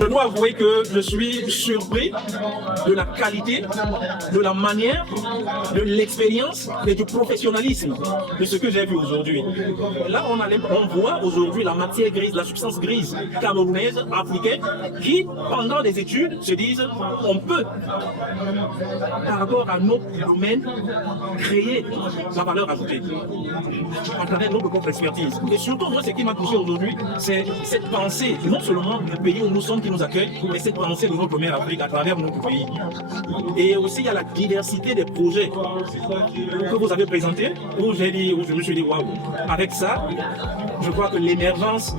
Je dois avouer que je suis surpris de la qualité, de la manière, de l'expérience et du professionnalisme de ce que j'ai vu aujourd'hui. Là, on voit aujourd'hui la matière grise, la substance grise camerounaise, africaine, qui, pendant des études, se disent on peut, par rapport à nos domaines, créer la valeur ajoutée à travers notre propre expertise. Et surtout, moi, ce qui m'a touché aujourd'hui, c'est cette pensée, non seulement du pays où nous sommes qui nous accueille, mais cette pensée de notre mère Afrique à travers notre pays. Et aussi, il y a la diversité des projets que vous avez présentés, où je me suis dit, waouh, avec ça, je crois que l'émergence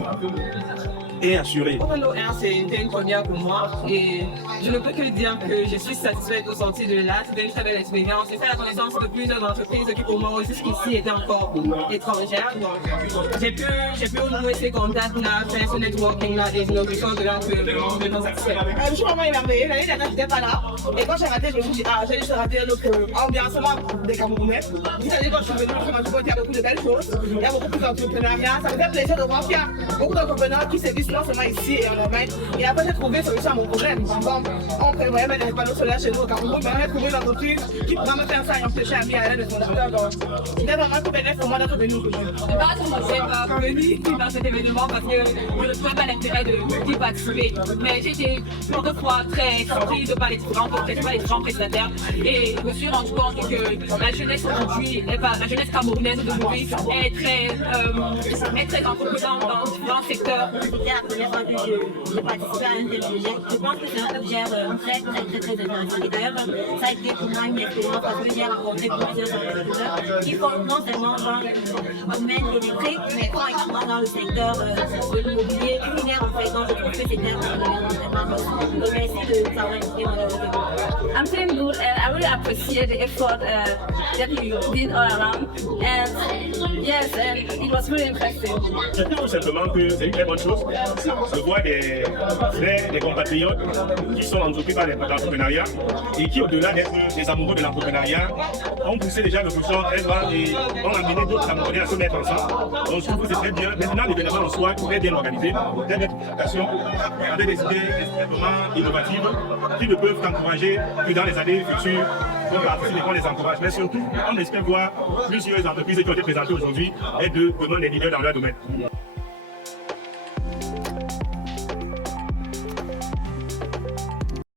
est assurée. Open 1, c'était une première pour moi et je ne peux que dire que je suis satisfaite au sortir de là. C'était une très belle expérience. J'ai fait la connaissance de plusieurs entreprises qui pour moi jusqu'ici étaient encore étrangères. Donc j'ai pu nouer ces contacts-là, faire ce networking-là et je me ressens de là que je suis satisfaite. Je suis vraiment émerveillée. L'année dernière, je n'étais pas là. Et quand j'ai raté, je me suis dit, ah, j'ai juste raté notre ambiancement des Camerounais. C'est-à-dire quand je suis venue, je me suis dit qu'il y a beaucoup de belles choses. Il y a beaucoup plus d'entrepreneuriat. Ça me fait plaisir de voir qu'il y a beaucoup d'entrepreneurs qui sévissent non seulement ici et en Allemagne. Et après, j'ai trouvé une solution à mon problème. Donc, on prévoyait mettre des panneaux solaires chez nous au Cameroun, mais on a trouvé une entreprise qui pourra me faire ça et empêcher à aller de son secteur. Donc, c'était vraiment tout bénéfice pour moi d'être venu aujourd'hui. Je pense que je suis venue dans cet événement parce que je ne trouvais pas l'intérêt d'y participer. Mais j'ai été pour deux fois très surprise par les différents prestataires et je me suis rendu compte que la jeunesse aujourd'hui, la jeunesse camerounaise d'aujourd'hui est très entreprenante dans différents secteurs. C'était la première fois que j'ai participé à un tel projet. Je pense que c'est un objet très intéressant. Et d'ailleurs, ça a été pour moi une expérience parce que j'ai rencontré plusieurs entrepreneurs qui font non seulement dans le domaine électrique, mais font également dans le secteur de l'immobilier luminaire en fait. Donc je trouve que c'était un vraiment. Donc merci de savoir invité mon événement. I'm feeling good and I really appreciate the effort that you did all around. And yes, and it was really impressive. Je trouve tout simplement que c'est une très bonne chose de voir des frères, des compatriotes qui sont entrepris par l'entrepreneuriat et qui, au-delà d'être des amoureux de l'entrepreneuriat, ont poussé déjà le bouchon et ont amené d'autres Camerounais à se mettre ensemble. Donc je trouve que c'est très bien. Maintenant, l'événement en soi est très bien organisé, très bien présentation, avec des idées extrêmement innovatives qui ne peuvent qu'encourager que dans les années futures, on les encourage. Mais surtout, on espère voir plusieurs entreprises qui ont été présentées aujourd'hui et de demain des leaders dans leur domaine.